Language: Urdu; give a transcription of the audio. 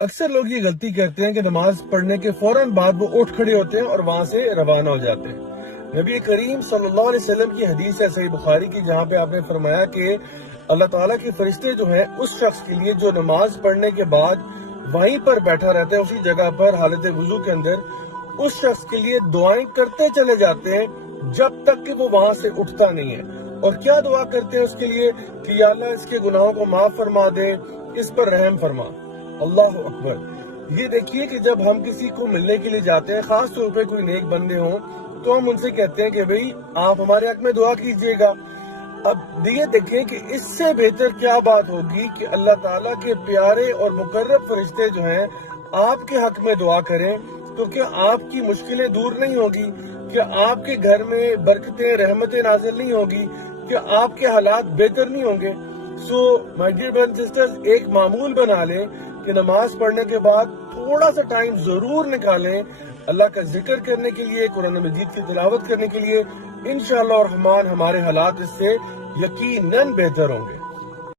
اکثر لوگ یہ غلطی کرتے ہیں کہ نماز پڑھنے کے فوراً بعد وہ اٹھ کھڑے ہوتے ہیں اور وہاں سے روانہ ہو جاتے ہیں۔ نبی کریم صلی اللہ علیہ وسلم کی حدیث ہے صحیح بخاری کی، جہاں پہ آپ نے فرمایا کہ اللہ تعالیٰ کے فرشتے جو ہیں اس شخص کے لیے جو نماز پڑھنے کے بعد وہیں پر بیٹھا رہتا ہے، اسی جگہ پر حالت وضو کے اندر، اس شخص کے لیے دعائیں کرتے چلے جاتے ہیں جب تک کہ وہ وہاں سے اٹھتا نہیں ہے۔ اور کیا دعا کرتے ہیں اس کے لیے کہ یا اللہ اس کے گناہوں کو معاف فرما دے، اس پر رحم فرما۔ اللہ اکبر۔ یہ دیکھیے کہ جب ہم کسی کو ملنے کے لیے جاتے ہیں، خاص طور پہ کوئی نیک بندے ہوں، تو ہم ان سے کہتے ہیں کہ بھئی آپ ہمارے حق میں دعا کیجئے گا۔ اب یہ دیکھیں کہ اس سے بہتر کیا بات ہوگی کہ اللہ تعالیٰ کے پیارے اور مقرب فرشتے جو ہیں آپ کے حق میں دعا کریں، تو کیا آپ کی مشکلیں دور نہیں ہوگی؟ کیا آپ کے گھر میں برکتیں رحمتیں نازل نہیں ہوگی؟ کیا آپ کے حالات بہتر نہیں ہوں گے؟ So my dear brothers and sisters, ایک معمول بنا لیں کہ نماز پڑھنے کے بعد تھوڑا سا ٹائم ضرور نکالیں اللہ کا ذکر کرنے کے لیے، قرآن مجید کی تلاوت کرنے کے لیے۔ انشاءاللہ الرحمن ہمارے حالات اس سے یقیناً بہتر ہوں گے۔